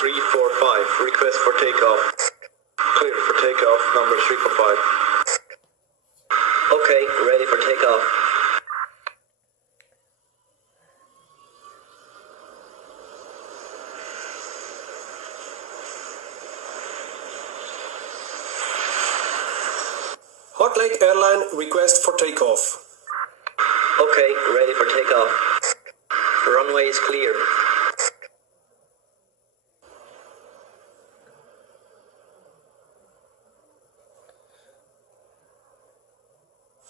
345, request for takeoff. Clear for takeoff, number 345. Okay, ready for takeoff. Hot Lake Airline request for takeoff. Okay, ready for takeoff. Runway is clear.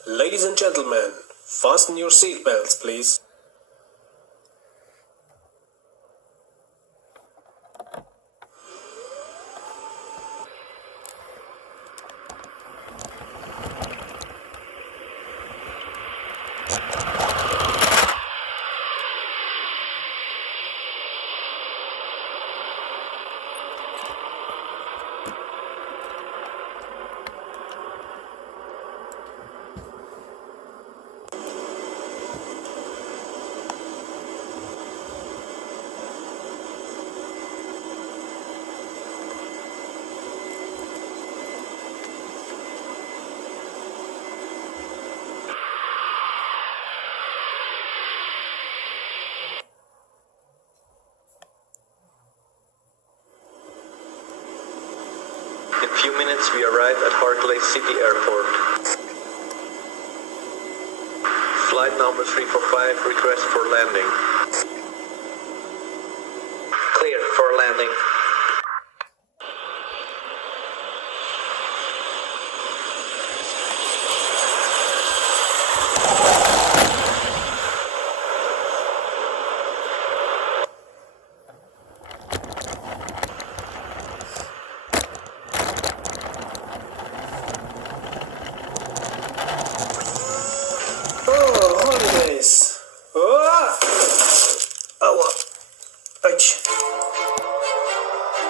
Ladies and gentlemen, fasten your seatbelts, please. In a few minutes we arrive at Heart Lake City Airport. Flight number 345, request for landing. Clear for landing.